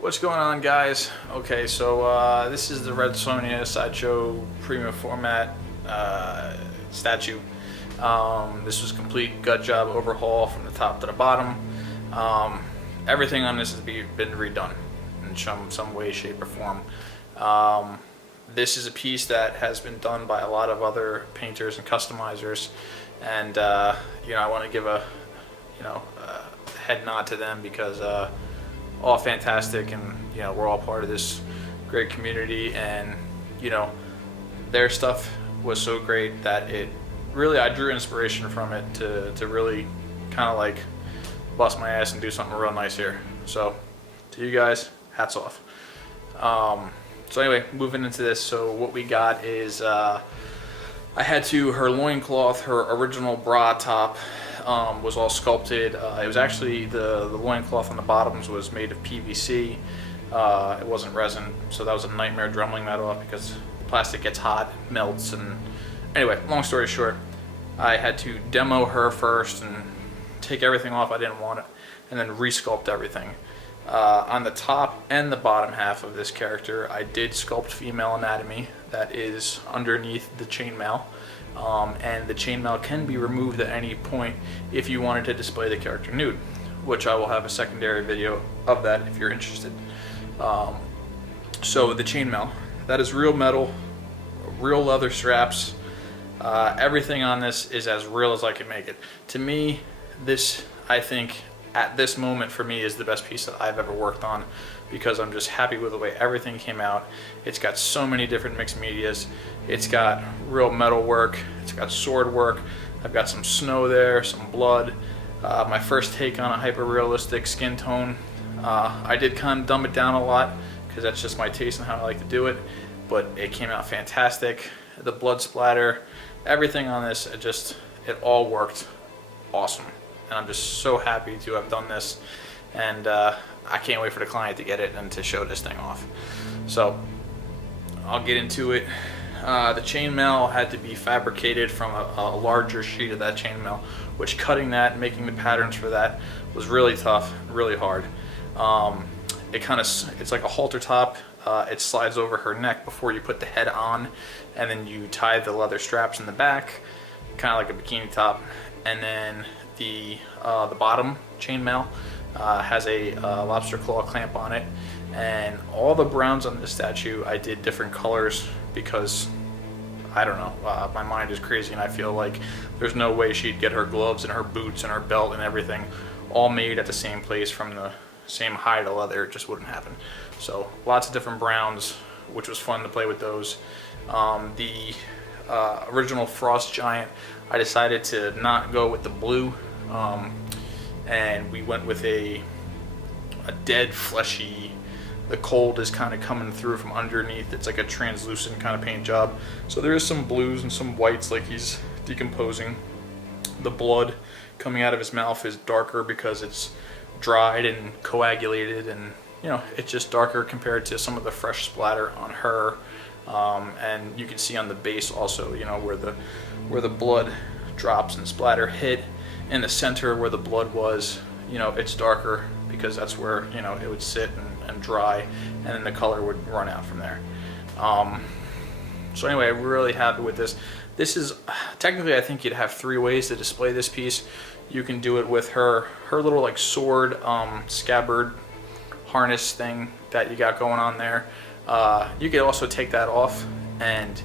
What's going on, guys? Okay, so this is the Red Sonja Sideshow Premium Format statue. This was complete gut job overhaul from the top to the bottom. Everything on this has been redone in some way, shape, or form. This is a piece that has been done by a lot of other painters and customizers, and I want to give a head nod to them because all fantastic, and we're all part of this great community, and their stuff was so great that it really, I drew inspiration from it to really kind of like bust my ass and do something real nice here. So to you guys, hats off. So anyway, moving into this, so what we got is I had her loincloth, her original bra top, was all sculpted. It was actually the loincloth on the bottoms was made of PVC. It wasn't resin, so that was a nightmare drumming that off because the plastic gets hot, it melts, and anyway, long story short, I had to demo her first and take everything off I didn't want it, and then resculpt everything. On the top and the bottom half of this character, I did sculpt female anatomy that is underneath the chainmail. And the chainmail can be removed at any point if you wanted to display the character nude, which I will have a secondary video of that if you're interested. So the chainmail, that is real metal, real leather straps. Everything on this is as real as I can make it. To me, this, I think, at this moment for me is the best piece that I've ever worked on, because I'm just happy with the way everything came out. It's got so many different mixed medias. It's got real metal work, it's got sword work, I've got some snow there, some blood. My first take on a hyper-realistic skin tone. I did kind of dumb it down a lot because that's just my taste and how I like to do it, but it came out fantastic. The blood splatter, everything on this, it all worked awesome. And I'm just so happy to have done this, and I can't wait for the client to get it and to show this thing off. So I'll get into it. The chainmail had to be fabricated from a larger sheet of that chainmail, which cutting that and making the patterns for that was really tough, really hard. It's like a halter top. It slides over her neck before you put the head on, and then you tie the leather straps in the back, kind of like a bikini top, and then the bottom chainmail has a lobster claw clamp on it, and all the browns on this statue I did different colors because I don't know, my mind is crazy, and I feel like there's no way she'd get her gloves and her boots and her belt and everything all made at the same place from the same hide of leather. It just wouldn't happen. So lots of different browns, which was fun to play with those. The original Frost Giant, I decided to not go with the blue, and we went with a dead fleshy, the cold is kind of coming through from underneath. It's like a translucent kind of paint job, so there is some blues and some whites like he's decomposing. The blood coming out of his mouth is darker because it's dried and coagulated, and it's just darker compared to some of the fresh splatter on her. And you can see on the base also, where the blood drops and splatter hit in the center where the blood was, it's darker because that's where it would sit and dry, and then the color would run out from there. So anyway, I'm really happy with this. This is technically, I think you'd have 3 ways to display this piece. You can do it with her little like sword scabbard harness thing that you got going on there. You could also take that off and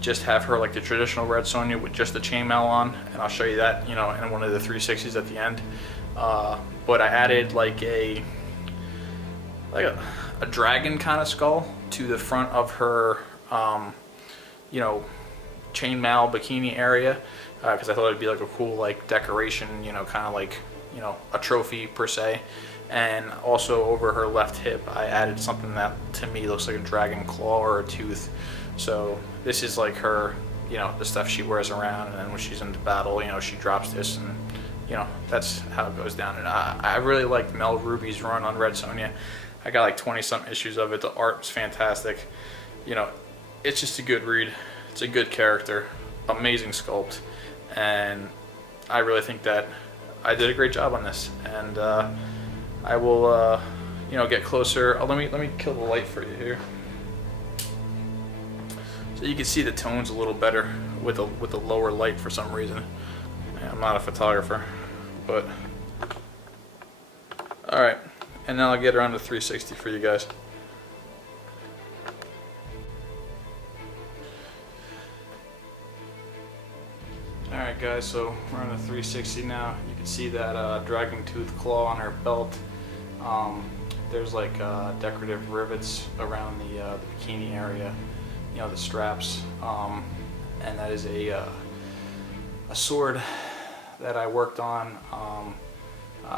just have her like the traditional Red Sonja with just the chainmail on, and I'll show you that in one of the 360s at the end. But I added like a dragon kind of skull to the front of her chainmail bikini area, because I thought it'd be like a cool like decoration, kind of like a trophy per se. And also over her left hip, I added something that to me looks like a dragon claw or a tooth. So this is like her, the stuff she wears around, and then when she's into battle, she drops this, and that's how it goes down. And I really liked Mel Ruby's run on Red Sonja. I got like 20-something issues of it. The art was fantastic. It's just a good read. It's a good character, amazing sculpt, and I really think that I did a great job on this. And I will get closer. Let me kill the light for you here, so you can see the tones a little better with a lower light for some reason. I'm not a photographer, but all right. And now I'll get around to 360 for you guys. Alright guys, so we're on the 360 now. You can see that dragon tooth claw on her belt. There's like decorative rivets around the bikini area, the straps. And that is a sword that I worked on,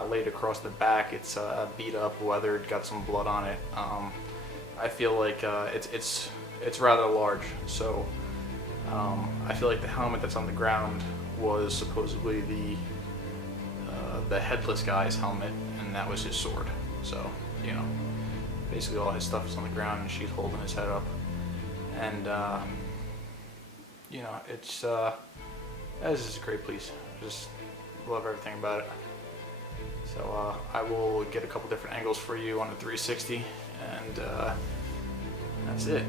laid across the back. It's beat up, weathered, got some blood on it. I feel like it's rather large, so I feel like the helmet that's on the ground was supposedly the headless guy's helmet, and that was his sword. So, basically all his stuff is on the ground, and she's holding his head up. And it's this is a great piece. Just love everything about it. So I will get a couple different angles for you on the 360, and that's it.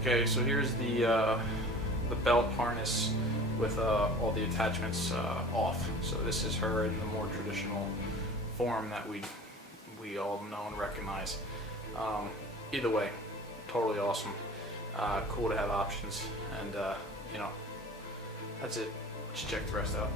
Okay, so here's the belt harness with all the attachments off. So this is her in the more traditional form that we all know and recognize. Either way, totally awesome. Cool to have options, and that's it. Let's check the rest out.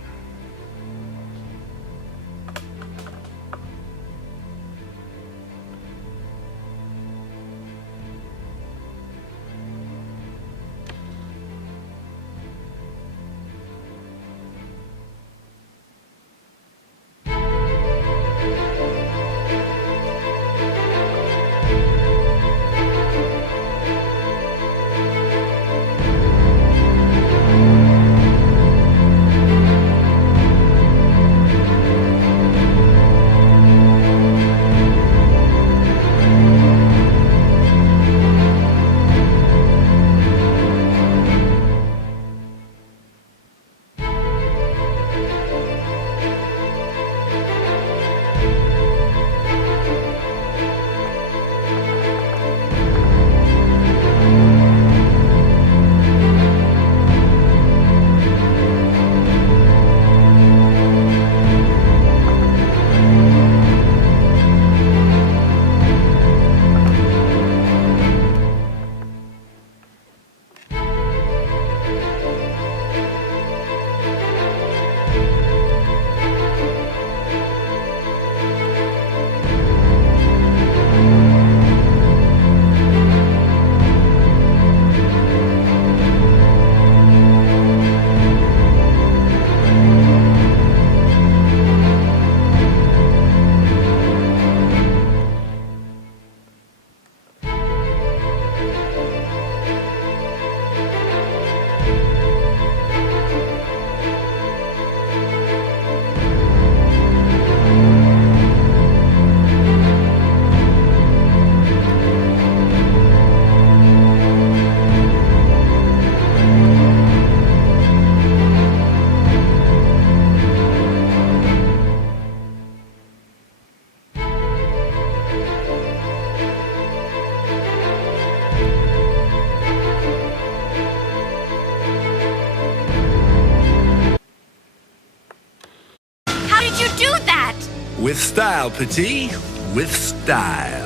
With style, Petit. With style.